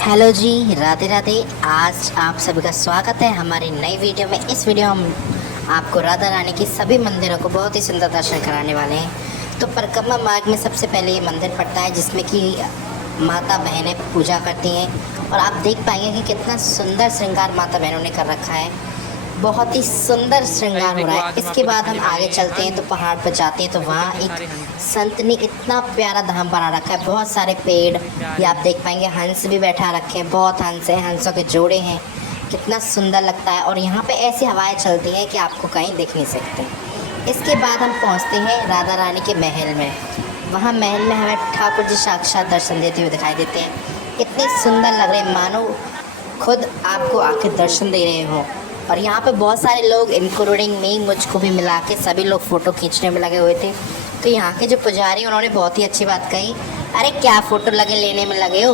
Hello जी, राधे राधे। आज आप सभी का स्वागत है हमारी नई वीडियो में। इस वीडियो में हम आपको राधा रानी की सभी मंदिरों को बहुत ही सुंदर दर्शन कराने वाले हैं। तो परिक्रमा मार्ग में सबसे पहले ये मंदिर पड़ता है जिसमें कि माता बहनें पूजा करती हैं और आप देख पाएंगे कि कितना सुंदर श्रृंगार माता बहनों ने कर रखा है। बहुत ही सुंदर श्रृंगार हो रहा है। इसके बाद हम आगे चलते हैं तो पहाड़ पर जाते हैं तो वहाँ एक संत ने इतना प्यारा धाम बना रखा है। बहुत सारे पेड़, ये आप देख पाएंगे हंस भी बैठा रखे हैं। बहुत हंस हैं, हंसों के जोड़े हैं। कितना सुंदर लगता है और यहाँ पे ऐसी हवाएं चलती हैं कि आपको कहीं दिख नहीं सकते। इसके बाद हम पहुँचते हैं राधा रानी के महल में। वहाँ महल में हमें ठाकुर जी साक्षात दर्शन देते हुए दिखाई देते हैं। इतने सुंदर लग रहे हैं मानो खुद आपको आके दर्शन दे रहे हो। और यहाँ पे बहुत सारे लोग इंक्लूडिंग मी, मुझको भी मिला के सभी लोग फ़ोटो खींचने में लगे हुए थे। तो यहाँ के जो पुजारी उन्होंने बहुत ही अच्छी बात कही, अरे क्या फ़ोटो लेने में लगे हो,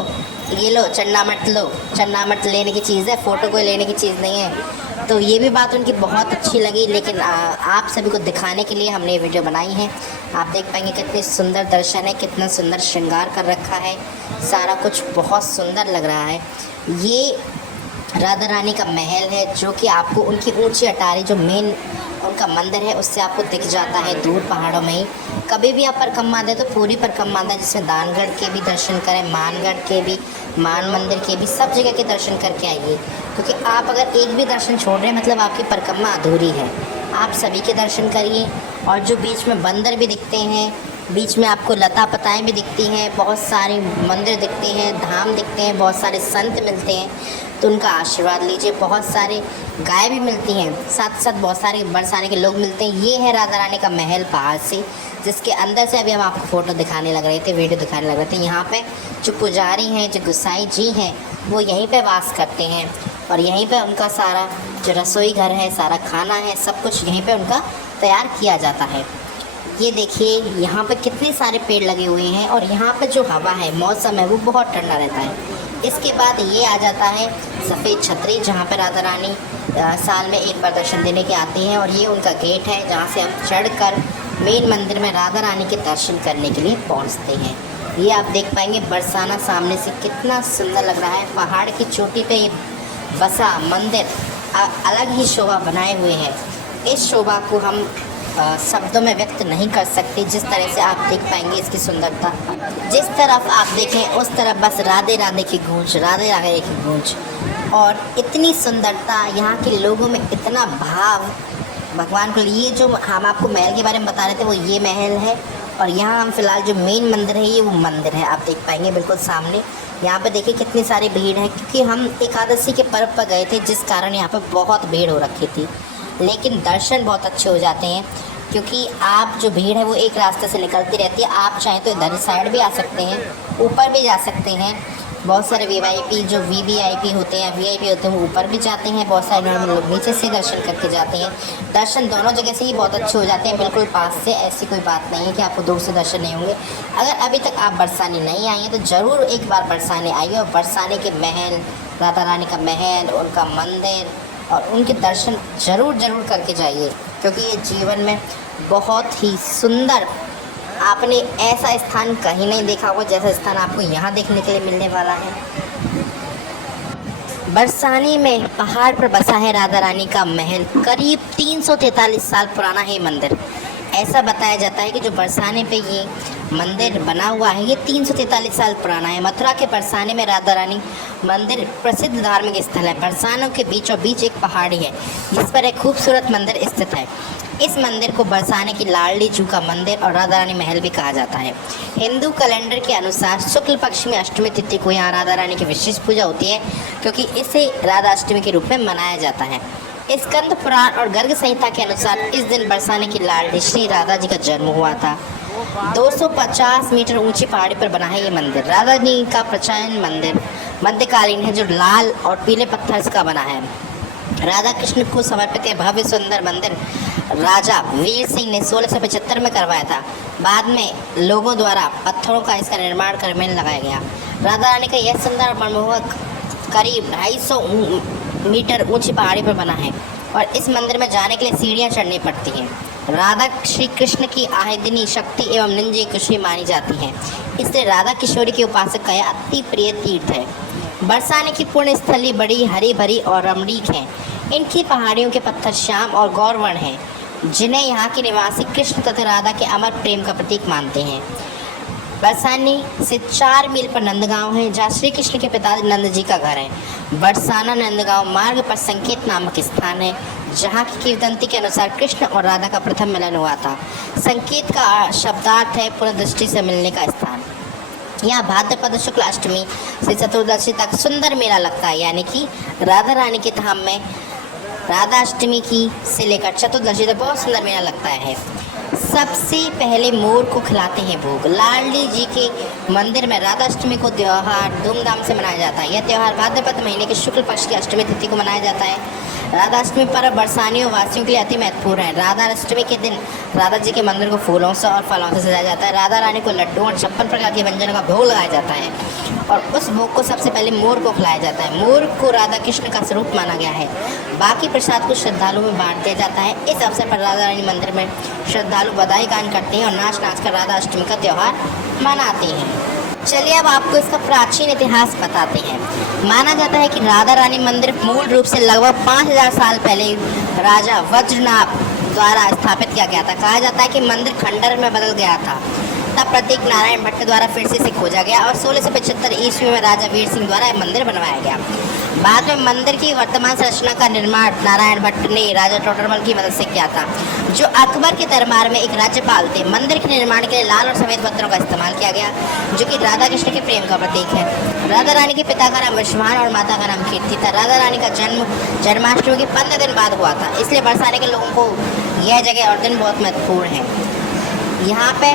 ये लो चन्ना मत लो, चन्ना मत लेने की चीज़ है, फ़ोटो कोई लेने की चीज़ नहीं है। तो ये भी बात उनकी बहुत अच्छी लगी। लेकिन आप सभी को दिखाने के लिए हमने ये वीडियो बनाई है। आप देख पाएंगे कितने सुंदर दर्शन है, कितना सुंदर श्रृंगार कर रखा है। सारा कुछ बहुत सुंदर लग रहा है। ये राधा रानी का महल है जो कि आपको उनकी ऊंची अटारी जो मेन उनका मंदिर है उससे आपको दिख जाता है दूर पहाड़ों में ही। कभी भी आप परिक्रमा दें तो पूरी परिक्रमा दें, जिसमें दानगढ़ के भी दर्शन करें, मानगढ़ के भी, मान मंदिर के भी, सब जगह के दर्शन करके आइए। क्योंकि आप अगर एक भी दर्शन छोड़ रहे हैं मतलब आपकी परिक्रमा अधूरी है। आप सभी के दर्शन करिए। और जो बीच में बंदर भी दिखते हैं, बीच में आपको लता पताएँ भी दिखती हैं, बहुत सारे मंदिर दिखते हैं, धाम दिखते हैं, बहुत सारे संत मिलते हैं तो उनका आशीर्वाद लीजिए। बहुत सारे गाय भी मिलती हैं, साथ साथ बहुत सारे बरसाने के लोग मिलते हैं। ये है राधा रानी का महल पहाड़ से, जिसके अंदर से अभी हम आपको फ़ोटो दिखाने लग रहे थे, वीडियो दिखाने लग रहे थे। यहाँ पे जो पुजारी हैं, जो गोसाई जी हैं, वो यहीं पे वास करते हैं और यहीं पे उनका सारा जो रसोई घर है, सारा खाना है, सब कुछ यहीं पे उनका तैयार किया जाता है। ये देखिए यहाँ पे कितने सारे पेड़ लगे हुए हैं और यहाँ पे जो हवा है, मौसम है, वो बहुत ठंडा रहता है। इसके बाद ये आ जाता है सफ़ेद छतरी, जहाँ पर राधा रानी साल में एक बार दर्शन देने के आती हैं। और ये उनका गेट है जहाँ से हम चढ़कर मेन मंदिर में राधा रानी के दर्शन करने के लिए पहुँचते हैं। ये आप देख पाएंगे बरसाना सामने से कितना सुंदर लग रहा है। पहाड़ की चोटी पे ये बसा मंदिर अलग ही शोभा बनाए हुए हैं। इस शोभा को हम शब्दों में व्यक्त नहीं कर सकते। जिस तरह से आप देख पाएंगे इसकी सुंदरता, जिस तरफ आप देखें उस तरफ बस राधे राधे की गूंज, राधे राधे की गूंज। और इतनी सुंदरता, यहाँ के लोगों में इतना भाव भगवान को। ये जो हम आपको महल के बारे में बता रहे थे वो ये महल है और यहाँ हम फिलहाल जो मेन मंदिर है ये वो मंदिर है। आप देख पाएंगे बिल्कुल सामने। यहाँ पे देखिए कितनी सारी भीड़ है, क्योंकि हम एकादशी के पर्व पर गए थे जिस कारण यहाँ पर बहुत भीड़ हो रखी थी। लेकिन दर्शन बहुत अच्छे हो जाते हैं क्योंकि आप जो भीड़ है वो एक रास्ते से निकलती रहती है। आप चाहें तो इधर साइड भी आ सकते हैं, ऊपर भी जा सकते हैं। बहुत सारे वीवीआईपी जो वीवीआईपी होते हैं, वीआईपी होते हैं, वो ऊपर भी जाते हैं। बहुत सारे नॉर्मल लोग नीचे से दर्शन करके जाते हैं। दर्शन दोनों जगह से ही बहुत अच्छे हो जाते हैं, बिल्कुल पास से। ऐसी कोई बात नहीं है कि आपको दूर से दर्शन नहीं होंगे। अगर अभी तक आप बरसाने नहीं आए हैं तो ज़रूर एक बार बरसाने आइए और बरसाने के महल, राधा रानी का महल, उनका मंदिर और उनके दर्शन ज़रूर करके जाइए। क्योंकि ये जीवन में बहुत ही सुंदर, आपने ऐसा स्थान कहीं नहीं देखा होगा जैसा स्थान आपको यहाँ देखने के लिए मिलने वाला है। बरसाने में पहाड़ पर बसा है राधा रानी का महल। करीब 343 साल पुराना है मंदिर। ऐसा बताया जाता है कि जो बरसाने पे ये मंदिर बना हुआ है ये 343 साल पुराना है। मथुरा के बरसाने में राधा रानी मंदिर प्रसिद्ध धार्मिक स्थल है। बरसानों के बीचों बीच एक पहाड़ी है जिस पर एक खूबसूरत मंदिर स्थित है। इस मंदिर को बरसाने की लाडली जू का मंदिर और राधा रानी महल भी कहा जाता है। हिंदू कैलेंडर के अनुसार शुक्ल पक्ष में अष्टमी तिथि को यहाँ राधा रानी की विशेष पूजा होती है, क्योंकि इसे राधा अष्टमी के रूप में मनाया जाता है। स्कंद पुराण और गर्ग संहिता के अनुसार इस दिन बरसाने की लाडली श्री राधा जी का जन्म हुआ था। 250 मीटर ऊंची पहाड़ी पर बना है ये मंदिर। राधा रानी का प्राचीन मंदिर मध्यकालीन है जो लाल और पीले पत्थर का बना है। राधा कृष्ण को समर्पित भव्य सुंदर मंदिर राजा वीर सिंह ने 1675 में करवाया था। बाद में लोगों द्वारा पत्थरों का इसका निर्माण करने लगाया गया। राधा रानी का यह सुंदर मनमोहक करीब 250 मीटर ऊंची पहाड़ी पर बना है और इस मंदिर में जाने के लिए सीढ़ियां चढ़नी पड़ती हैं। राधा श्री कृष्ण की आहिदिनी शक्ति एवं निंजे कुशी मानी जाती है, इसलिए राधा किशोरी के उपासक का यह अति प्रिय तीर्थ है। बरसाने की पुण्य स्थली बड़ी हरी भरी और रमणीक है। इनकी पहाड़ियों के पत्थर श्याम और गौरवर्ण हैं, जिन्हें यहाँ के निवासी कृष्ण तथा राधा के अमर प्रेम का प्रतीक मानते हैं। बरसाने से 4 मील पर नंदगांव है, जहाँ श्री कृष्ण के पिता नंद जी का घर है। बरसाना नंदगांव मार्ग पर संकेत नामक स्थान है, जहाँ की किंवदंती के अनुसार कृष्ण और राधा का प्रथम मिलन हुआ था। संकेत का शब्दार्थ है पुनर्दृष्टि से मिलने का स्थान। यहाँ भाद्रपद शुक्ल अष्टमी से चतुर्दशी तक सुंदर मेला लगता है, यानी कि राधा रानी के धाम में राधा अष्टमी की से लेकर चतुर्दशी तक बहुत सुंदर मेला लगता है। सबसे पहले मोर को खिलाते हैं भोग। लाडली जी के मंदिर में राधा अष्टमी को त्यौहार धूमधाम से मनाया जाता है। यह त्यौहार भाद्रपद महीने के शुक्ल पक्ष की अष्टमी तिथि को मनाया जाता है। राधा अष्टमी पर्व बरसानियों वासियों के लिए अति महत्वपूर्ण है। राधा अष्टमी के दिन राधा जी के मंदिर को फूलों से और फलों से सजाया जाता है। राधा रानी को लड्डू और 56 प्रकार के व्यंजनों का भोग लगाया जाता है और उस भोग को सबसे पहले मोर को खिलाया जाता है। मोर को राधा कृष्ण का स्वरूप माना गया है। बाकी प्रसाद को श्रद्धालुओं में बांट दिया जाता है। इस अवसर पर राधा रानी मंदिर में श्रद्धालु बधाई गान करते हैं और नाच नाच कर राधा अष्टमी का त्यौहार मनाते हैं। चलिए अब आपको इसका प्राचीन इतिहास बताते हैं। माना जाता है कि राधा रानी मंदिर मूल रूप से लगभग 5000 साल पहले राजा वज्रनाभ द्वारा स्थापित किया गया था। कहा जाता है कि मंदिर खंडर में बदल गया था, तब प्रतीक नारायण भट्ट द्वारा फिर से इसे खोजा गया और 1675 ईस्वी में राजा वीर सिंह द्वारा यह मंदिर बनवाया गया। बाद में मंदिर की वर्तमान संरचना का निर्माण नारायण भट्ट ने राजा टोडरमल की मदद से किया था, जो अकबर के दरबार में एक राज्यपाल थे। मंदिर के निर्माण के लिए लाल और सफेद पत्थरों का इस्तेमाल किया गया, जो कि राधा कृष्ण के प्रेम का प्रतीक है। राधा रानी के पिता का नाम विश्वान और माता का नाम कीर्ति था। राधा रानी का जन्म जन्माष्टमी के 15 दिन बाद हुआ था, इसलिए बरसाने के लोगों को यह जगह और दिन बहुत महत्वपूर्ण है। यहाँ पे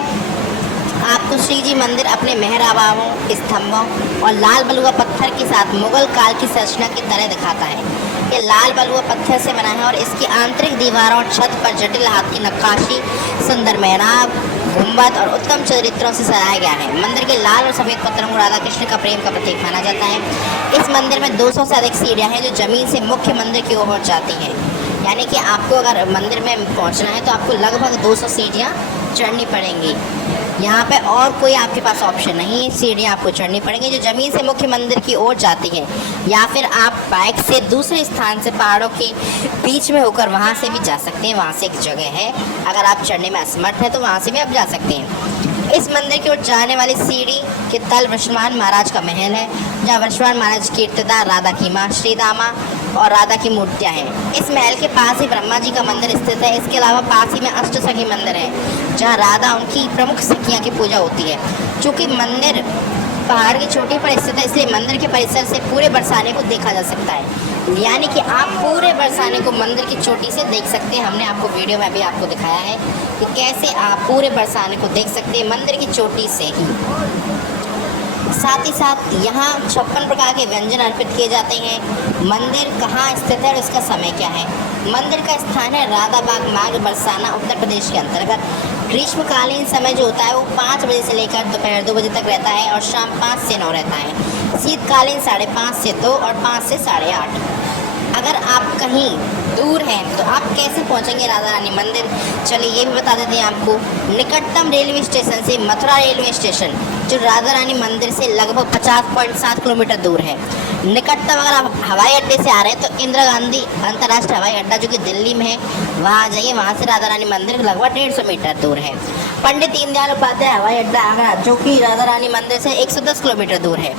आपको श्री जी मंदिर अपने मेहराबाओं, स्तंभों और लाल बलुआ पत्थर के साथ मुगल काल की संरचना की तरह दिखाता है। ये लाल बलुआ पत्थर से बना है और इसकी आंतरिक दीवारों और छत पर जटिल हाथ की नक्काशी, सुंदर मेहराब, गुंबद और उत्तम चरित्रों से सजाया गया है। मंदिर के लाल और सफ़ेद पत्थरों को राधा कृष्ण का प्रेम का प्रतीक माना जाता है। इस मंदिर में 200 से अधिक सीढ़ियाँ हैं, जो जमीन से मुख्य मंदिर की ओर पहुँच जाती हैं। यानी कि आपको अगर मंदिर में पहुँचना है तो आपको लगभग 200 सीढ़ियाँ चढ़नी पड़ेंगी। यहाँ पे और कोई आपके पास ऑप्शन नहीं है, सीढ़ियाँ आपको चढ़नी पड़ेंगी जो ज़मीन से मुख्य मंदिर की ओर जाती है, या फिर आप बाइक से दूसरे स्थान से पहाड़ों के बीच में होकर वहाँ से भी जा सकते हैं। वहाँ से एक जगह है, अगर आप चढ़ने में असमर्थ हैं तो वहाँ से भी आप जा सकते हैं। इस मंदिर की ओर जाने वाली सीढ़ी के तल वृषभान महाराज का महल है, जहाँ वृषभान महाराज कीर्तिदा, राधा की माँ श्रीदामा और राधा की मूर्तियाँ हैं। इस महल के पास ही ब्रह्मा जी का मंदिर स्थित है। इसके अलावा पास ही में अष्टसखी मंदिर है, जहाँ राधा उनकी प्रमुख सखियाँ की पूजा होती है। चूँकि मंदिर पहाड़ की चोटी पर स्थित है, इसलिए मंदिर के परिसर से पूरे बरसाने को देखा जा सकता है। यानी कि आप पूरे बरसाने को मंदिर की चोटी से देख सकते हैं। हमने आपको वीडियो में भी आपको दिखाया है कि कैसे आप पूरे बरसाने को देख सकते हैं मंदिर की चोटी से ही। साथ ही साथ यहाँ 56 प्रकार के व्यंजन अर्पित किए जाते हैं। मंदिर कहाँ स्थित है और इसका समय क्या है? मंदिर का स्थान है राधा बाग मार्ग, बरसाना, उत्तर प्रदेश के अंतर्गत। ग्रीष्मकालीन समय जो होता है वो 5 बजे से लेकर दोपहर 2 बजे तक रहता है और शाम 5 से 9 रहता है। शीतकालीन 5:30 से 2 और 5 से 8:30। अगर आप कहीं दूर हैं तो आप कैसे पहुंचेंगे राधा रानी मंदिर? चलिए ये भी बता देते हैं आपको। निकटतम रेलवे स्टेशन से मथुरा रेलवे स्टेशन, जो राधा रानी मंदिर से लगभग 50.7 किलोमीटर दूर है। निकटतम अगर आप हवाई अड्डे से आ रहे हैं तो इंदिरा गांधी अंतर्राष्ट्रीय हवाई अड्डा, जो कि दिल्ली में है, वहाँ जाइए। वहाँ से राधा रानी मंदिर लगभग 150 मीटर दूर है। पंडित दीनदयाल उपाध्याय हवाई अड्डा आगरा, जो कि राधा रानी मंदिर से 110 किलोमीटर दूर है।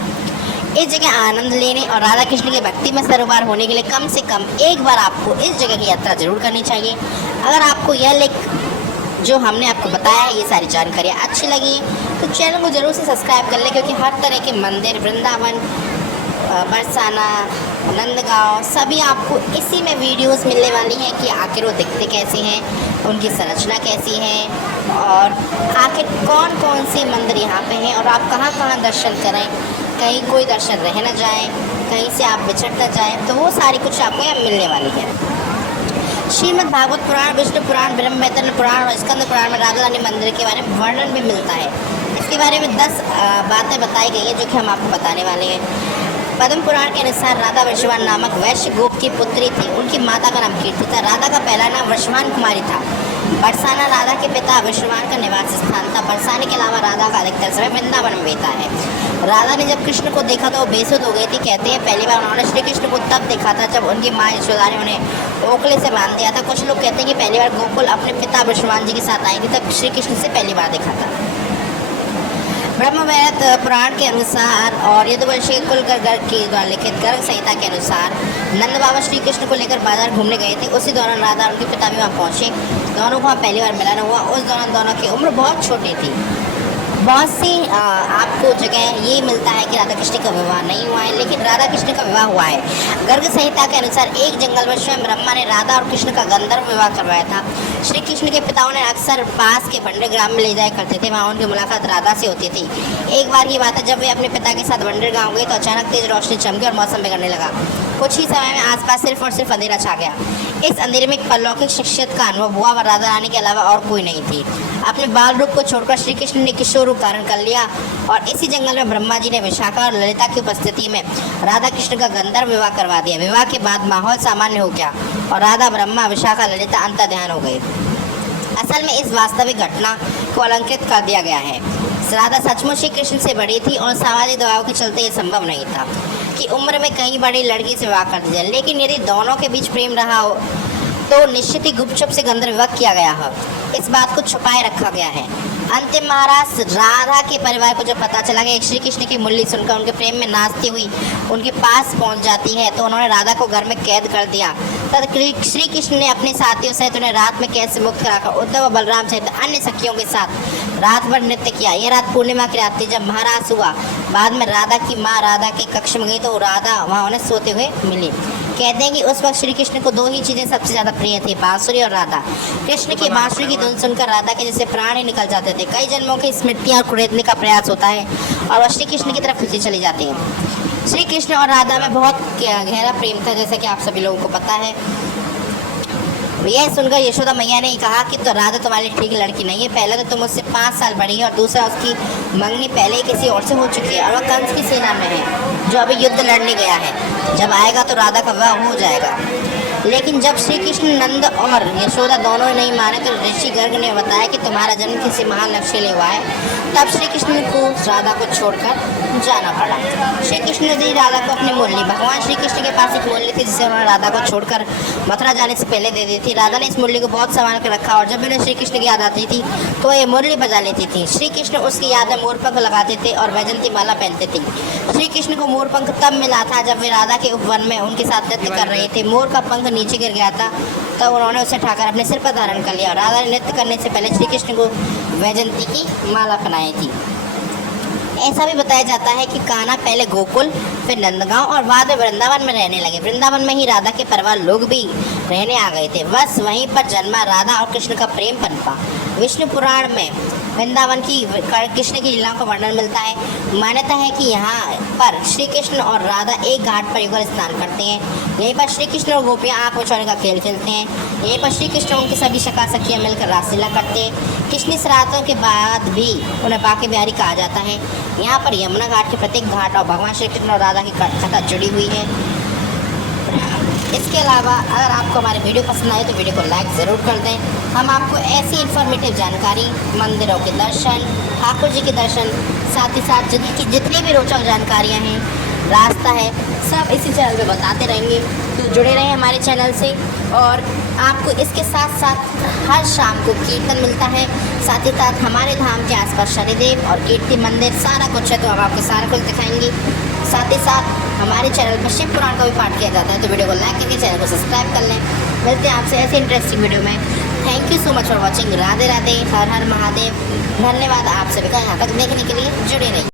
इस जगह आनंद लेने और राधा कृष्ण के भक्ति में सरोवर होने के लिए कम से कम एक बार आपको इस जगह की यात्रा जरूर करनी चाहिए। अगर आपको यह लिंक जो हमने आपको बताया है, ये सारी जानकारियाँ अच्छी लगी तो चैनल को जरूर से सब्सक्राइब कर लें, क्योंकि हर तरह के मंदिर, वृंदावन, बरसाना, नंदगांव, सभी आपको इसी में वीडियोस मिलने वाली हैं कि आखिर वो दिखते कैसे हैं, उनकी संरचना कैसी है और आखिर कौन कौन से मंदिर यहाँ पे हैं और आप कहाँ कहाँ दर्शन करें, कहीं कोई दर्शन रह न जाए, कहीं से आप बिछड़ न जाएँ, तो वो सारी कुछ आपको यहाँ मिलने वाली है। श्रीमद् भागवत पुराण, विष्णु पुराण, ब्रह्मवैवर्त पुराण और स्कंद पुराण में राधा रानी मंदिर के बारे में वर्णन भी मिलता है। इसके बारे में 10 बातें बताई गई हैं जो कि हम आपको बताने वाले हैं। पद्म पुराण के अनुसार राधा वृषभान नामक वैश्य गोप की पुत्री थी। उनकी माता का नाम कीर्ति था। राधा का पहला नाम वृषभान कुमारी था। बरसाना राधा के पिता विश्ववान का निवास स्थान था। बरसाने के अलावा राधा का अधिकतर समय वृंदावन में बीता है। राधा ने जब कृष्ण को देखा तो वो बेसुध हो गई थी। कहते हैं पहली बार उन्होंने श्री कृष्ण को तब देखा था जब उनकी माँ यशोदा ने उन्हें ओखले से बांध दिया था। कुछ लोग कहते हैं कि पहली बार गोकुल अपने पिता विश्ववान जी के साथ आई थी, तब श्री कृष्ण से पहली बार देखा था। ब्रह्मवैवर्त पुराण के अनुसार और यदुवंशी कुल गर्ग की द्वारा लिखित गर्ग संहिता के अनुसार नंद बाबा श्री कृष्ण को लेकर बाजार घूमने गए थे। उसी दौरान राधा और उनके पिता भी वहाँ पहुँचे। दोनों को वहाँ पहली बार मिलन हुआ। उस दौरान दोनों की उम्र बहुत छोटी थी। बहुत सी आपको जगह ये मिलता है कि राधा कृष्ण का विवाह नहीं हुआ है, लेकिन राधा कृष्ण का विवाह हुआ है। गर्ग संहिता के अनुसार एक जंगल में स्वयं ब्रह्मा ने राधा और कृष्ण का गंधर्व विवाह करवाया था। श्री कृष्ण के पिताओं ने अक्सर पास के बंडर ग्राम में ले जाया करते थे, वहाँ उनकी मुलाकात राधा से होती थी। एक बार की बात है, जब वे अपने पिता के साथ बंडर गाँव गए तो अचानक तेज रोशनी चमकी और मौसम बिगड़ने लगा। कुछ ही समय में आसपास सिर्फ और सिर्फ अंधेरा छा गया। इस अंधेरे में एक अलौकिक शख्सियत का अनुभव हुआ। वह राधा रानी के अलावा और कोई नहीं थी। अपने बाल रूप को छोड़कर श्री कृष्ण ने किशोर रूप धारण कर लिया और इसी जंगल में ब्रह्मा जी ने विशाखा और ललिता की उपस्थिति में राधा कृष्ण का गंधर्व विवाह करवा दिया। विवाह के बाद माहौल सामान्य हो गया और राधा, ब्रह्मा, विशाखा, ललिता अंतर्ध्यान हो गए। असल में इस वास्तविक घटना को अलंकृत कर दिया गया है। राधा सचमुच श्री कृष्ण से बड़ी थी और सामाजिक दबाव के चलते ये संभव नहीं था कि उम्र में कहीं बड़ी लड़की से विवाह कर दिया। लेकिन यदि दोनों के बीच प्रेम रहा हो तो निश्चित ही गुपचुप से गंधर्व विवाह किया गया हो। इस बात को छुपाए रखा गया है। अंतिम महाराज राधा के परिवार को जब पता चला कि श्री कृष्ण की मुरली सुनकर उनके प्रेम में नाचती हुई उनके पास पहुंच जाती है, तो उन्होंने राधा को घर में कैद कर दिया। तब श्री कृष्ण ने अपने साथियों सहित उन्हें रात में कैद से मुक्त कराकर उद्धव और बलराम सहित अन्य सखियों के साथ रात भर नृत्य किया। यह रात पूर्णिमा की रात थी जब महाराज हुआ। बाद में राधा की माँ राधा के कक्ष में गई तो राधा वहाँ उन्हें सोते हुए मिली। कहते हैं कि उस वक्त श्री कृष्ण को दो ही चीज़ें सबसे ज़्यादा प्रिय थी, बांसुरी और राधा। कृष्ण की बांसुरी की धुन सुनकर राधा के जैसे प्राण ही निकल जाते थे। कई जन्मों की स्मृतियाँ कुरेदने का प्रयास होता है और वह श्री कृष्ण की तरफ खींची चली जाती है। श्री कृष्ण और राधा में बहुत गहरा प्रेम था, जैसे कि आप सभी लोगों को पता है। यह सुनकर यशोदा मैया ने कहा कि तो राधा तुम्हारी ठीक लड़की नहीं है। पहले तो तुम उससे 5 साल बड़ी है और दूसरा उसकी मंगनी पहले ही किसी और से हो चुकी है और वह कंस की सेना में है जो अभी युद्ध लड़ने गया है। जब आएगा तो राधा का विवाह हो जाएगा। लेकिन जब श्री कृष्ण, नंद और यशोदा दोनों ही नहीं माने तो ऋषि गर्ग ने बताया कि तुम्हारा जन्म किसी महान लक्ष्य ले हुआ है। तब श्री कृष्ण को राधा को छोड़कर जाना पड़ा। श्री कृष्ण ने दी राधा को अपनी मुरली। भगवान श्री कृष्ण के पास एक मुरली थी जिसे उन्होंने राधा को छोड़कर मथुरा जाने से पहले दे दी थी। राधा ने इस मुरली को बहुत संभाल कर रखा और जब उन्हें श्री कृष्ण की याद आती थी तो ये मुरली बजा लेती थी। श्री कृष्ण उसकी याद में मोरपंख लगाते थे और वैजंती माला पहनते थे। श्री कृष्ण को मोरपंख तब मिला था जब वे राधा के उपवन में उनके साथ नृत्य कर रहे थे। मोर का पंख नीचे गिर गया था तब उन्होंने उसे उठाकर अपने सिर पर धारण कर लिया और राधा ने नृत्य करने से पहले श्री कृष्ण को वैजंती की माला पहनाई थी। ऐसा भी बताया जाता है कि कान्हा पहले गोकुल, फिर नंदगांव और बाद में वृंदावन में रहने लगे। वृंदावन में ही राधा के परिवार लोग भी रहने आ गए थे। बस वहीं पर जन्मा राधा और कृष्ण का प्रेम पनपा। विष्णु पुराण में वृंदावन की कृष्ण की लीलाओं का वर्णन मिलता है। मान्यता है कि यहाँ पर श्री कृष्ण और राधा एक घाट पर युगल स्नान करते हैं। यहीं पर श्री कृष्ण और गोपियाँ आँख उछालने का खेल खेलते हैं। यहीं पर श्री कृष्ण उनकी सभी सखा सखियाँ मिलकर रासलीला करते हैं। कृष्ण श्राद्धों के बाद भी उन्हें बाके बिहारी कहा जाता है। यहाँ पर यमुना घाट के प्रत्येक घाट और भगवान श्री कृष्ण और राधा की कथा जुड़ी हुई है। इसके अलावा अगर आपको हमारी वीडियो पसंद आए तो वीडियो को लाइक ज़रूर कर दें। हम आपको ऐसी इन्फॉर्मेटिव जानकारी, मंदिरों के दर्शन, ठाकुर जी के दर्शन, साथ ही साथ जितनी भी रोचक जानकारियाँ हैं, रास्ता है, सब इसी चैनल पे बताते रहेंगे। तो जुड़े रहें हमारे चैनल से। और आपको इसके साथ साथ हर शाम को कीर्तन मिलता है। साथ ही साथ हमारे धाम के आसपास शनिदेव और कीर्ति मंदिर सारा कुछ है, तो हम आपको सारा कुछ दिखाएंगे। साथ ही साथ हमारे चैनल पर शिव पुराण का भी पाठ किया जाता है, तो वीडियो को लाइक करके चैनल को सब्सक्राइब कर लें। मिलते हैं आपसे ऐसे इंटरेस्टिंग वीडियो में। Thank you so much for watching. Radhe Radhe, Har Har Mahadev. धन्यवाद आप सभी का यहाँ तक देखने के लिए। जुड़े रहिए।